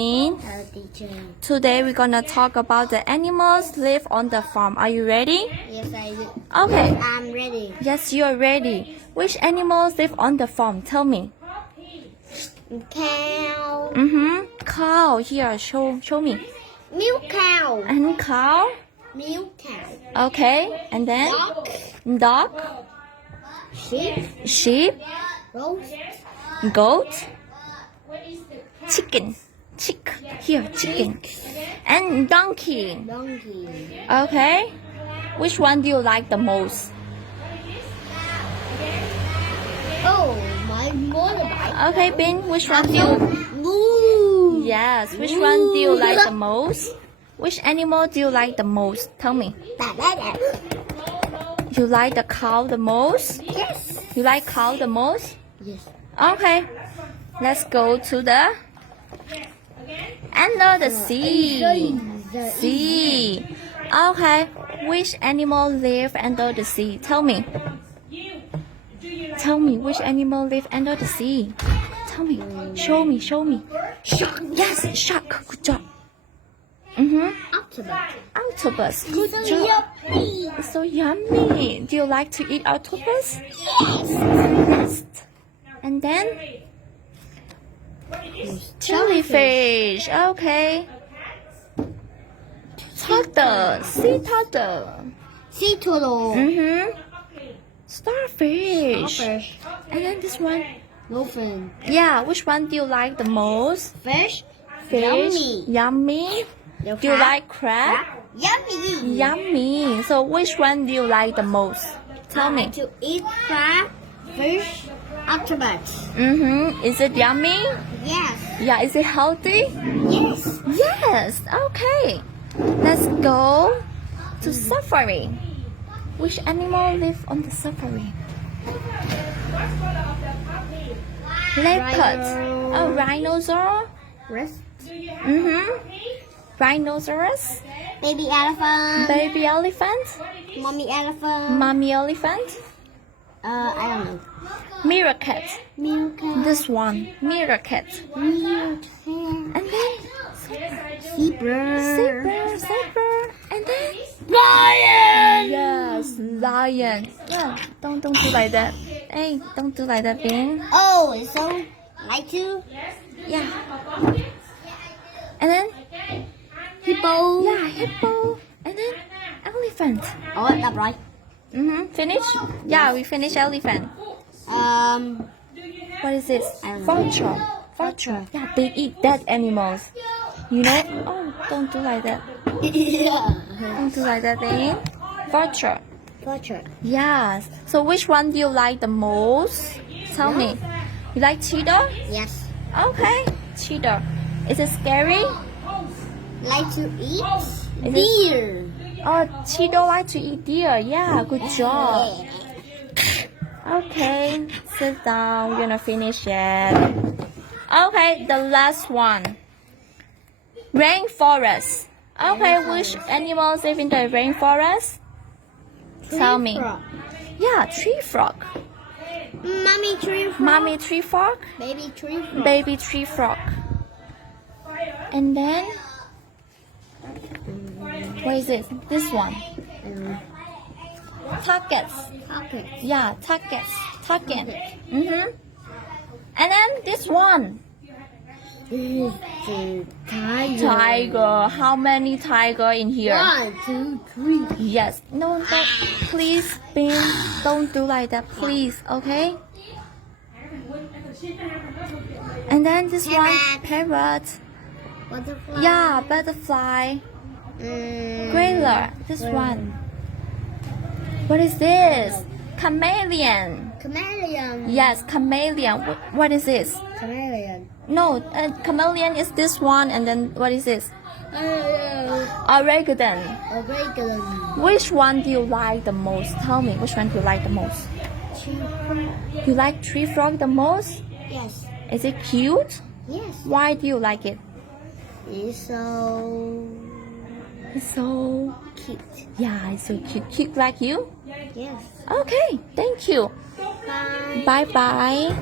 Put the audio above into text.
Bean. Hello, teacher. Today we're gonna talk about the animals live on the farm. Are you ready? Yes, I do. Okay. I'm ready. Yes, you're ready. Which animals live on the farm? Tell me. Cow. Cow. Here, show me. Milk cow. And cow. Milk cow. Okay. And then dog. Sheep. Sheep. Goat. Goat. Chicken. Here, chicken. And donkey. Donkey. Okay. Which one do you like the most? Oh, my motorbike. Okay, Bean. Which one do you? Moo. Yes. Which one do you like the most? Which animal do you like the most? Tell me. You like the cow the most? Yes. You like cow the most? Yes. Okay. Let's go to the under the sea. Sea. Okay. Which animal live under the sea? Tell me. Tell me which animal live under the sea. Tell me. Show me. Shark. Yes, shark. Good job. Octopus. Good job. It's so yummy. Do you like to eat octopus? Yes. And then jellyfish. Okay. Turtle. Sea turtle. Sea turtle. Starfish. Fish. And then this one. Dolphin. Yeah, which one do you like the most? Fish. Fish. Yummy. Do you like crab? Yummy. Yummy. So which one do you like the most? Tell me. To eat crab, fish, octopus. Is it yummy? Yes. Yeah, is it healthy? Yes. Yes. Okay. Let's go to safari. Which animal live on the safari? Leopard. Oh, rhinoceros. Rest. Rhinoceros. Baby elephant. Baby elephant. Mommy elephant. Mommy elephant. I don't know. Meerkat. Milk. This one. Meerkat. Milk. And then Zebra. zebra. And then Lion. yes, lion. Yeah, don't do like that. Hey, don't do like that, Bean. Oh, it's so like to Yeah. And then hippo. yeah, hippo. And then elephant. Oh, that's right. Finish? Yeah, we finish elephant. What is this? Vulture. Vulture. Yeah, they eat dead animals. You know? Oh, don't do like that. Don't do like that, Bean. Vulture. Vulture. Yes. So which one do you like the most? Tell me. You like cheetah? Yes. Okay. Cheetah. Is it scary? Like to eat Is it- deer. Oh, cheetah like to eat deer. Yeah, good job. Okay, sit down. We're gonna finish it. Okay, the last one. Rainforest. Okay, which animals live in the rainforest? Tell me. Frog. Yeah, tree frog. Mommy tree frog. Mommy tree frog. Baby tree frog. Baby tree frog. And then, what is it? This one. Targets. Okay. Yeah, targets. Target. And then this one. This is tiger. Tiger. How many tiger in here? 1, 2, 3. Yes. No, please, Bean. Don't do like that, please. Okay. And then this one, parrot. Butterfly. Yeah, butterfly. Grayler. This one. What is this? Chameleon. Chameleon. Yes, chameleon. What is this? Chameleon. No, chameleon is this one, and then what is this? Oregon. Oregon. Which one do you like the most? Tell me, which one do you like the most? You like tree frog the most? Yes. Is it cute? Yes. Why do you like it? It's so It's so cute. yeah, it's so cute. Cute like you? Yes. Okay, thank you. Bye. Bye bye.